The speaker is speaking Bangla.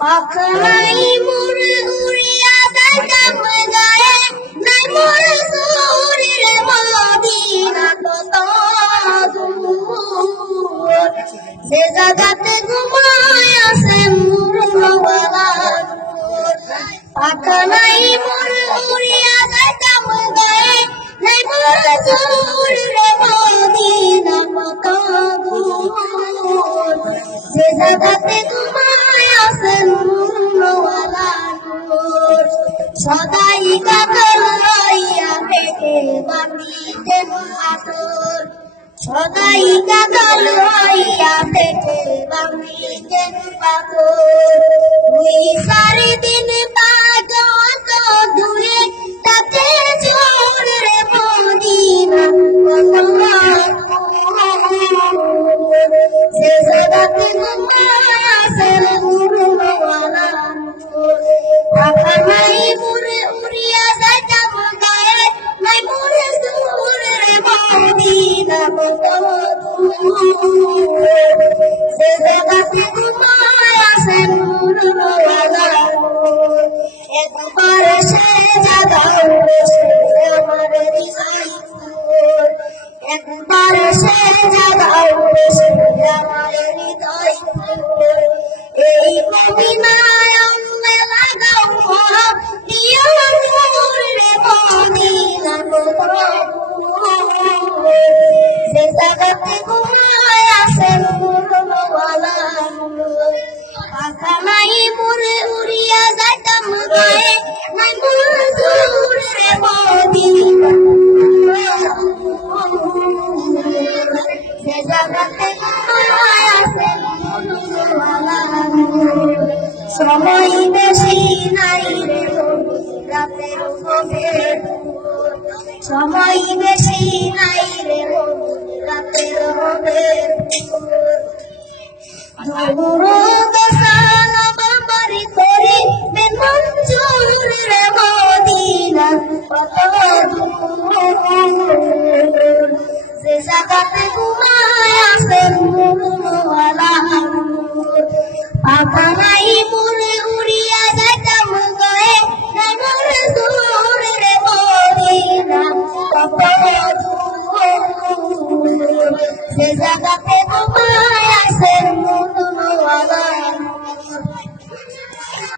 পাখনাই মুড়ে উড়িয়া যাইতাম গায়ে নাই মোর শরীরে মদিনা কত দূর যে জায়গাতে ঘুমায় আছে মুরওয়ালা পাখনাই মুড়ে উড়িয়া যাইতাম গায়ে নাই মোর শরীরে মদিনা কত দূর যে জায়গাতে ঘুমায় আছে মুরওয়ালা সদাই কাতর লইয়া থেকে বাঁধিতেন আতর সদাই কাতর লইয়া থেকে বাঁধিতেন পাথর দুই চারি দিন পাগল ধুয়ে তাতে ঝরে মদিনা সে জায়গাতে ঘুমায় আছে মুরওয়ালা পাখনাই মুড়ে উড়িয়া যাইতাম গায়ে নাই মোরে সুরে মদিনা কত দূর সে জায়গাতে ঘুমায় আছে মুরওয়ালা একবার সে জায়গা আমার হৃদয় একবার সে জায়গা আমার হৃদয় এই মদিনায় অম্মে লাগাও প্রিয় নূরে মদিনা কত সে জায়গাতে ঘুমায় আছে মুরওয়ালা পাখনাই মুড়ে উড়িয়া যাইতাম গায়ে নাই মোর সুরে মদিনা সে জায়গাতে ঘুমায় আছে মুরওয়ালা সময় বেশি নাই রে রাতের হবে সময় বেশি নাই রে রাতের হবে দুরুদ সালাম বাড়ি করে বেন মঞ্জুর রে মদিনা কত